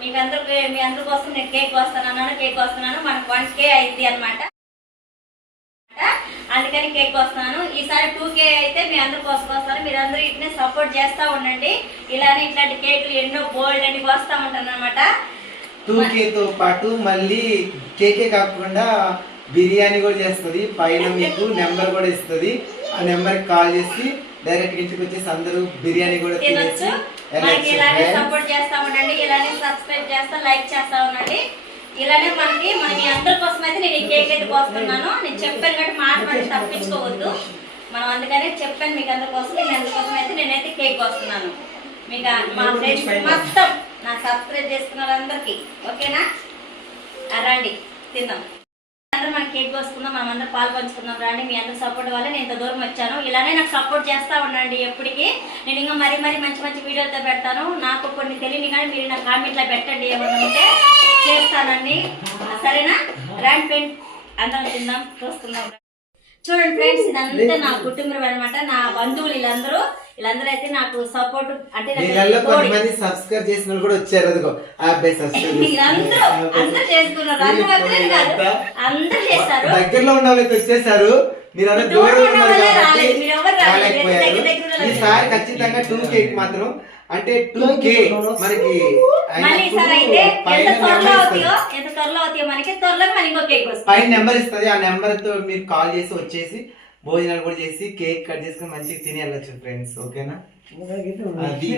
మీ అందరి కోసం నేను కేక్ వస్తున్నాను మనకు 1K అయింది అనమాట. అందుకని కేక్ వస్తున్నాను. ఈసారి 2K అయితే మీ అందరి కోసం వస్తాను. మీరందరూ ఇట్నే సపోర్ట్ చేస్తూ ఉండండి. ఇలానే ఇట్లాంటి కేకులు ఎన్నో బోల్డ్ అని వస్తూ ఉంటాను అనమాట. 2Kతో పాటు మళ్ళీ కేకే కాకుండా బిర్యానీ కూడా చేస్తుంది. పైన మీకు నెంబర్ కూడా ఇస్తుంది. ఆ నెంబర్కి కాల్ చేసి డైరెక్ట్ ఇంటికి వచ్చేసి అందరూ బిర్యానీ కూడా తినొచ్చు. మనకి ఇలానే సపోర్ట్ చేస్తా ఉండండి. ఇలానే సబ్స్క్రైబ్ చేస్తా, లైక్ చేస్తా ఉండండి. ఇలానే మన మీ అందరి కోసం అయితే నేను ఈ కేక్ అయితే కోస్తున్నాను. నేను చెప్పాను కాబట్టి మాట తప్పించుకోవద్దు. మనం అందుకనే చెప్పాను మీకు అందరి కోసం. మీ అందరి కోసం అయితే నేనైతే కేక్ కోస్తున్నాను. మీకు మా ఫ్రెండ్స్ మొత్తం నా సబ్స్క్రైబ్ చేసుకున్న వాళ్ళందరికీ ఓకేనా? రండి తిందాం. అందరూ మనం కేక్ కోసుకుందాం, మనం అందరూ పాలు పంచుకుందాం. రండి, మీ అందరి సపోర్ట్ వల్ల నేను ఇంత దూరం వచ్చాను. ఇలానే నాకు సపోర్ట్ చేస్తూ ఉండండి ఎప్పటికీ. నేను ఇంకా మరీ మంచి వీడియోలతో పెడతాను. నాకు కొన్ని తెలియని కానీ మీరు నా కామెంట్లో పెట్టండి, ఏమన్నా ఉంటే చేస్తానండి. సరేనా? రండి ఫ్రెండ్, అందరం తిందాం, చూసుకుందాం. చూడండి ఫ్రెండ్స్, ఇదంతా నా కుటుంబం అనమాట. నా బంధువులు వీళ్ళందరూ అయితే నాకు సపోర్ట్ అంటే కొంతమంది సబ్స్క్రైబ్ చేసిన వాళ్ళు కూడా వచ్చారు. అదిగో అందరూ చేసుకున్నారు. అందరూ చేస్తారు. దగ్గరలో ఉన్న వాళ్ళకి వచ్చేసారు. మీరు అందరూ దూరం ఉన్నారు కాబట్టి ఈసారి ఖచ్చితంగా 2K మాత్రం అంటే 2K మనకి పైన నెంబర్ ఇస్తుంది. ఆ నెంబర్ తో మీరు కాల్ చేసి వచ్చేసి భోజనాలు కూడా చేసి కేక్ కట్ చేసుకుని మంచిగా తిని వెళ్ళొచ్చు ఫ్రెండ్స్. ఓకేనా? అది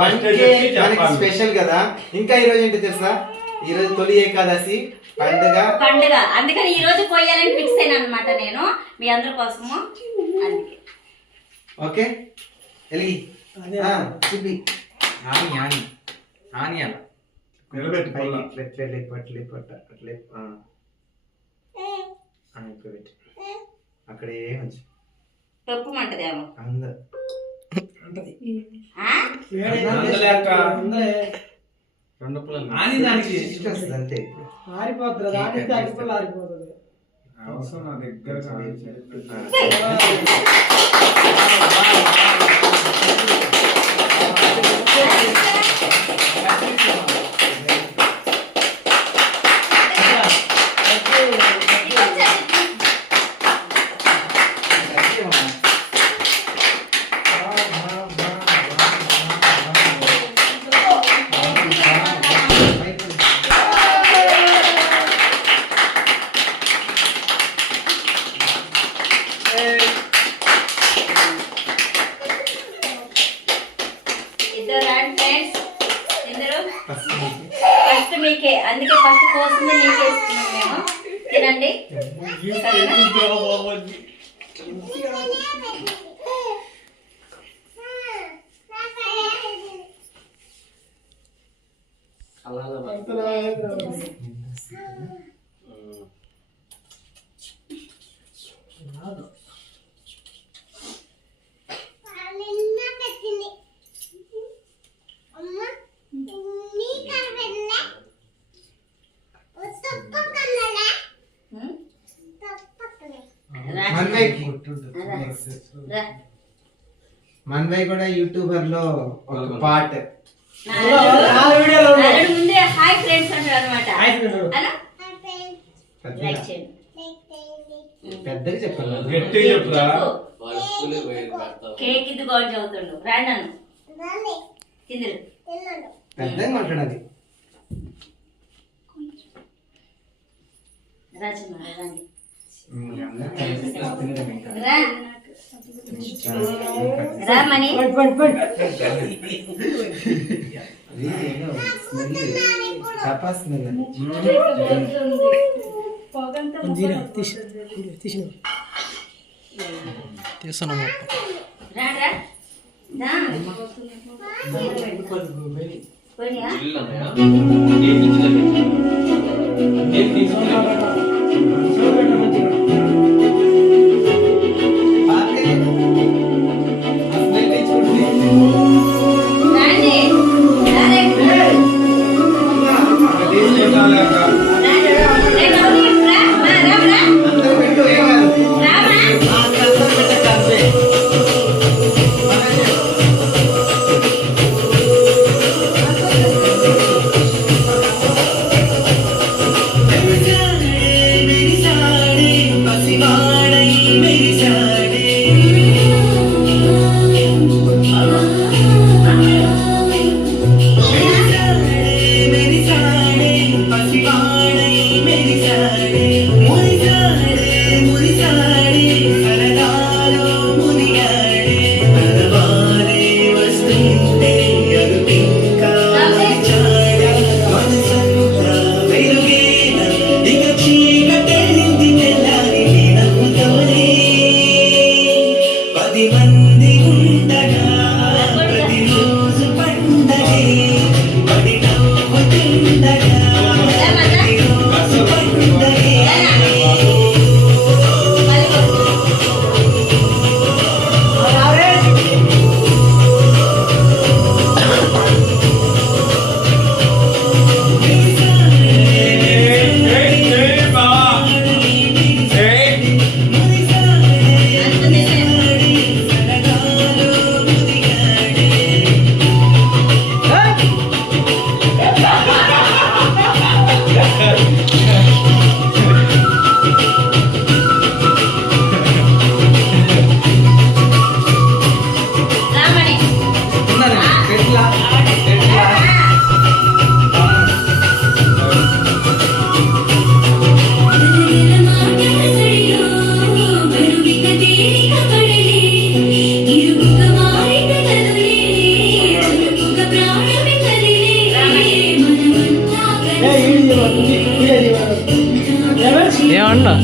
1K మనకి స్పెషల్ కదా. ఇంకా ఈ రోజు ఏంటో తెలుసా? ఈ రోజు తొలి ఏకాదశి పండుగ. అందుకని ఈ రోజు పోయాలని ఫిక్స్ అయినా అనమాట నేను మీ అందరి కోసము. ఓకే ఎలిగి చూపి అక్కడ ఏమొచ్చు తప్పు మంటదేమో అంతే అవసరం నా దగ్గర ఫస్ట్ మీకే, అందుకే ఫస్ట్ కోసింది మీకే ఇస్తున్నాం మేము. తినండి. మన్వయ్ కూడా యూట్యూబర్ లో ఒక పార్ట్. ముందే హాయ్ ఫ్రెండ్స్ అంటారు అనమాట. పెద్దగా చెప్పాలి. కేక్ ఇది గోల్ చదువుతుండు. రాండి నన్ను తిందురు. పెద్దగా మాట్లాడాలి. రండి రామని ఏమన్నా